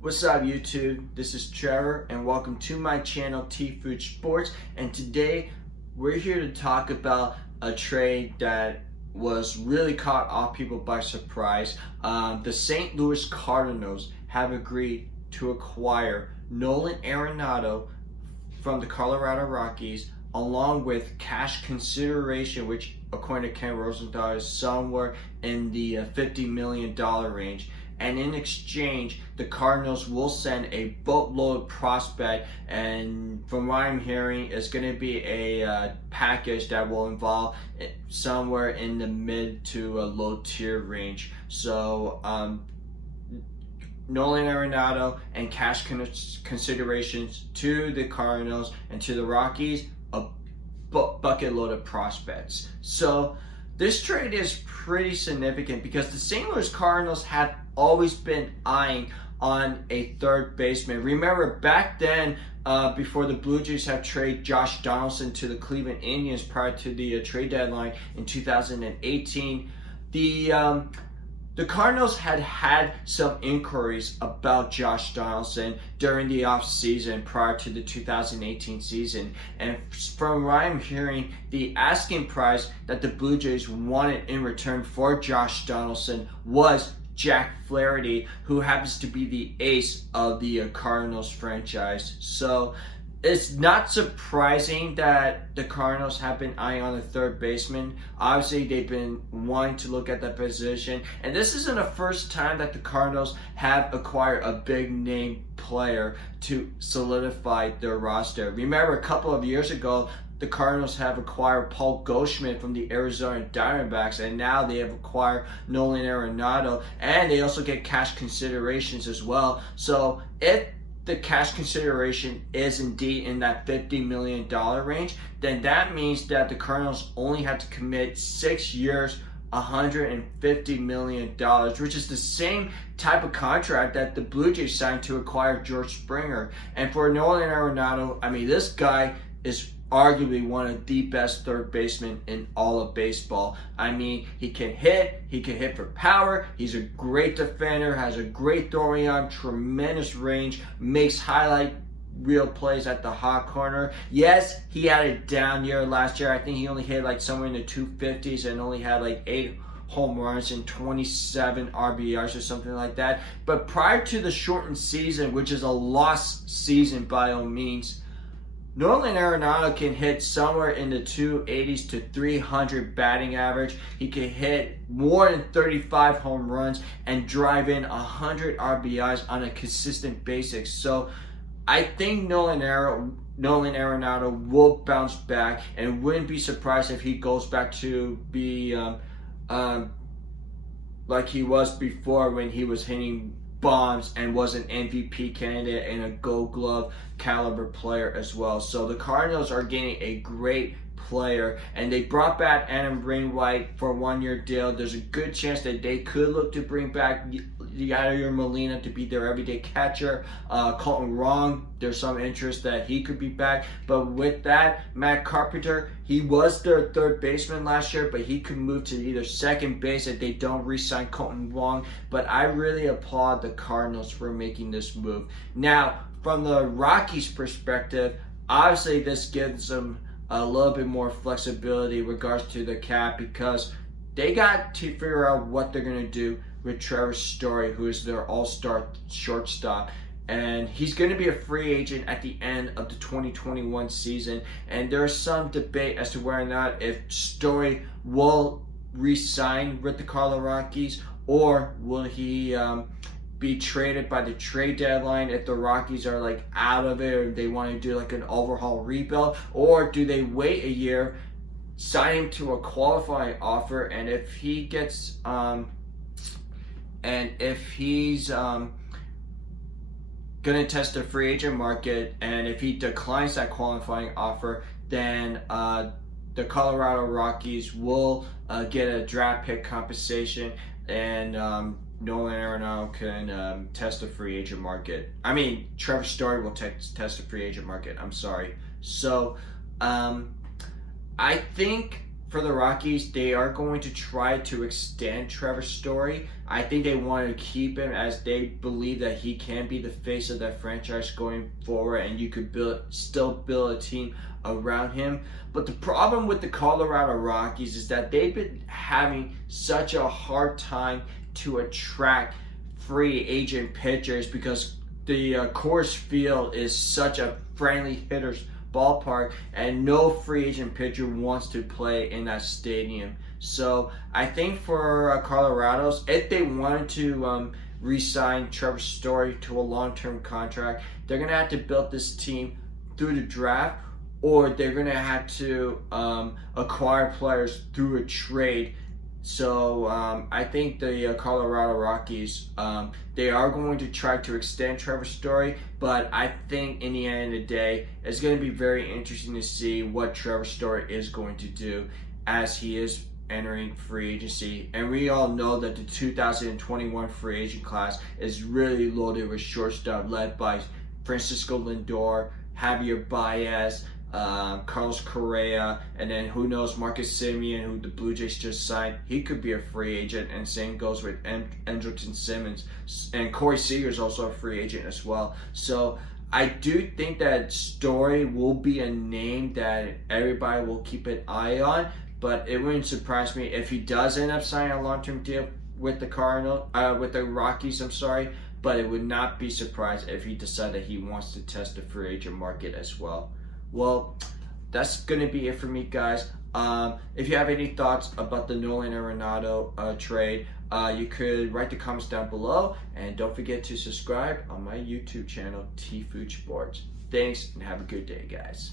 What's up, YouTube? This is Trevor, and welcome to my channel, T-Fuj Sports. And today, we're here to talk about a trade that was really caught off people by surprise. The St. Louis Cardinals have agreed to acquire Nolan Arenado from the Colorado Rockies, along with cash consideration, which according to Ken Rosenthal is somewhere in the $50 million range. And in exchange, the Cardinals will send a boatload prospect, and from what I'm hearing, it's going to be a package that will involve somewhere in the mid to a low tier range. So Nolan Arenado and cash considerations to the Cardinals and to the Rockies, a bucket load of prospects. So this trade is pretty significant because the St. Louis Cardinals had always been eyeing on a third baseman. Remember back then, before the Blue Jays have traded Josh Donaldson to the Cleveland Indians prior to the trade deadline in 2018, the Cardinals had some inquiries about Josh Donaldson during the offseason prior to the 2018 season. And from what I'm hearing, the asking price that the Blue Jays wanted in return for Josh Donaldson was Jack Flaherty, who happens to be the ace of the Cardinals franchise. So it's not surprising that the Cardinals have been eyeing on the third baseman. Obviously, they've been wanting to look at that position. And this isn't the first time that the Cardinals have acquired a big name player to solidify their roster. Remember, a couple of years ago, the Cardinals have acquired Paul Goldschmidt from the Arizona Diamondbacks, and now they have acquired Nolan Arenado, and they also get cash considerations as well. So if the cash consideration is indeed in that $50 million range, then that means that the Cardinals only have to commit 6 years, $150 million, which is the same type of contract that the Blue Jays signed to acquire George Springer. And for Nolan Arenado, I mean, this guy is arguably one of the best third basemen in all of baseball. I mean, he can hit for power, he's a great defender, has a great throwing arm, tremendous range, makes highlight reel plays at the hot corner. Yes, he had a down year last year. I think he only hit like somewhere in the 250s and only had like 8 home runs and 27 RBIs or something like that. But prior to the shortened season, which is a lost season by all means, Nolan Arenado can hit somewhere in the 280s to 300 batting average. He can hit more than 35 home runs and drive in 100 RBIs on a consistent basis. So I think Nolan Arenado will bounce back, and wouldn't be surprised if he goes back to be like he was before, when he was hitting bombs and was an MVP candidate and a Gold Glove caliber player as well. So the Cardinals are getting a great player, and they brought back Adam Wainwright for a 1-year deal. There's a good chance that they could look to bring back Yadier Molina to be their everyday catcher. Colton Wong, there's some interest that he could be back. But with that, Matt Carpenter, he was their third baseman last year, but he could move to either second base if they don't re-sign Colton Wong. But I really applaud the Cardinals for making this move. Now, from the Rockies' perspective, obviously this gives them a little bit more flexibility in regards to the cap, because they got to figure out what they're going to do with Trevor Story, who is their all-star shortstop. And he's going to be a free agent at the end of the 2021 season. And there's some debate as to whether or not if Story will re-sign with the Colorado Rockies, or will he be traded by the trade deadline if the Rockies are like out of it, or they want to do like an overhaul rebuild, or do they wait a year, sign him to a qualifying offer, and if he gets he's gonna test the free agent market, and if he declines that qualifying offer, then the Colorado Rockies will get a draft pick compensation, and Nolan Arenado can test the free agent market. I mean, Trevor Story will test the free agent market. I'm sorry. So, I think for the Rockies, they are going to try to extend Trevor Story. I think they want to keep him as they believe that he can be the face of that franchise going forward, and you could still build a team around him. But the problem with the Colorado Rockies is that they've been having such a hard time to attract free agent pitchers because the Coors Field is such a friendly hitter's ballpark, and no free agent pitcher wants to play in that stadium. So I think for Colorado's, if they wanted to re-sign Trevor Story to a long-term contract, they're going to have to build this team through the draft, or they're going to have to acquire players through a trade. So I think the Colorado Rockies, they are going to try to extend Trevor Story, but I think in the end of the day, it's going to be very interesting to see what Trevor Story is going to do as he is entering free agency. And we all know that the 2021 free agent class is really loaded with shortstop, led by Francisco Lindor, Javier Baez, Carlos Correa, and then who knows, Marcus Semien, who the Blue Jays just signed. He could be a free agent, and same goes with Andrelton Simmons, and Corey Seager is also a free agent as well. So I do think that Story will be a name that everybody will keep an eye on, but it wouldn't surprise me if he does end up signing a long-term deal with the Rockies. But it would not be surprised if he decided he wants to test the free agent market as well. Well, that's going to be it for me, guys. If you have any thoughts about the Nolan Arenado trade, you could write the comments down below. And don't forget to subscribe on my YouTube channel, T-Fuj Sports. Thanks, and have a good day, guys.